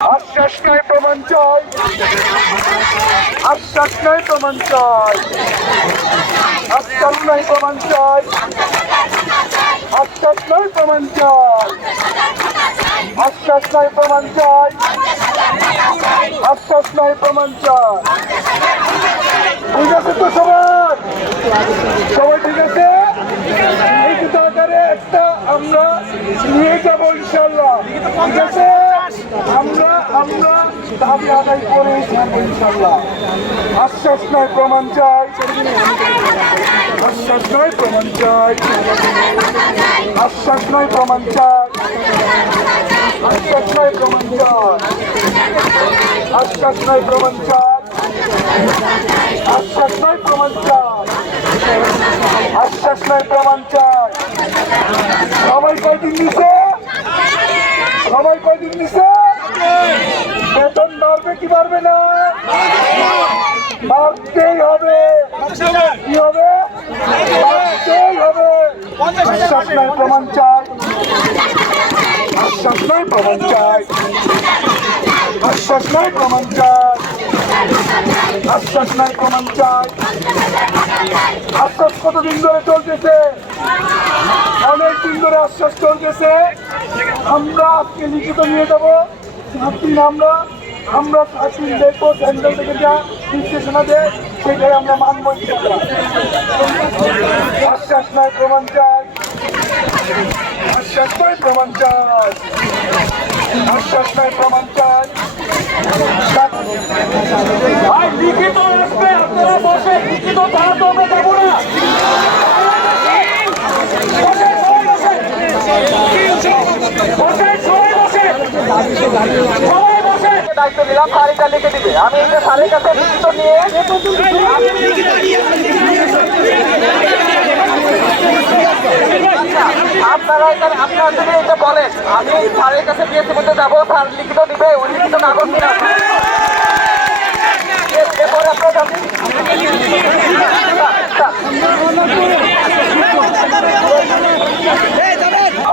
আশ্বাস নয় প্রমাণ চাই, আশ্বাস নয় প্রমাণ চাই, আশ্বাস নয় প্রমাণ চাই, আশ্বাস নয় প্রমাণ চাই, আশ্বাস নয় প্রমাণ চাই, আশ্বাস নয় প্রমাণ চাই। ঠিক আছে তো সবাই, সবাই ঠিক আছে? লিখিত আকারে একটা আমরা নিয়ে যাবো ইনশাল্লাহ। ঠিক আছে, আমরা দাবি আদায় করে ছাড়বো ইনশাল্লাহ। আশ্বাস নয় প্রমাণ চাই, আশ্বাস নয় প্রমাণ চাই, আশ্বাস নয় প্রমাণ চাই, আশ্বাস নয় প্রমাণ চাই, আশ্বাস নয় প্রমাণ চাই, আশ্বাস নয় প্রমাণ চাই, আশ্বাস নয় প্রমাণ চাই। সবাই কয়দিন দিছে? সবাই কয়দিন দিছে? বেতন বাড়বে কি বাড়বে না? বাড়তেই হবে। কি হবে? বাড়তেই হবে। আশ্বাস নয় প্রমাণ চাই, আশ্বাস নয় প্রমাণ চাই, আশ্বাস নয় প্রমাণ চাই, আশ্বাস নয় প্রমাণ চাই। আশ্বাস কতদিন ধরে চলতেছে? অনেক দিন ধরে আশ্বাস চলতেছে। আমরা আজকে লিখিত নিয়ে যাবো। 7 দিন আমরা 7 দিন দেখবো, সেন্ট্রাল থেকে যা নির্দেশনা দেয় সেটাই আমরা মানবো। আশ্বাস নয় প্রমাণ চাই, আশ্বাস নয় প্রমাণ চাই, আশ্বাস নয় প্রমাণ চাই। লিখিত আসবে, আপনারা বসে লিখিত ছাড়া তো আমরা যাবো না। দায়িত্ব দিলাম, তারিখটা লিখে দিবে। আমি এটা স্যারের কাছে লিখিত নিয়ে আপনারা যদি এটা বলেন, আমি স্যারের কাছে বিএসসি মধ্যে যাবো, স্যার লিখিত দিবে, ওই লিখিত কাগজ নিয়ে আসবে। এরপরে আপনারা যাবেন।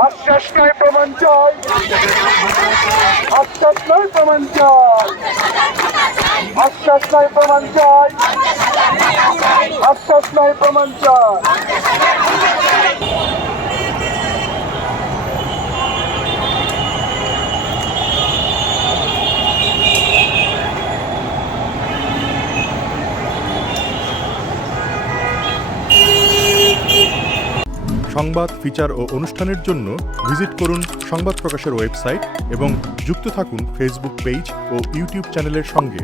আশ্বাস নয় প্রমাণ চাই, আশ্বাস নয় প্রমাণ চাই, আশ্বাস নয় প্রমাণ চাই, আশ্বাস নয় প্রমাণ চাই। সংবাদ, ফিচার ও অনুষ্ঠানের জন্য ভিজিট করুন সংবাদ প্রকাশের ওয়েবসাইট এবং যুক্ত থাকুন ফেসবুক পেজ ও ইউটিউব চ্যানেলের সঙ্গে।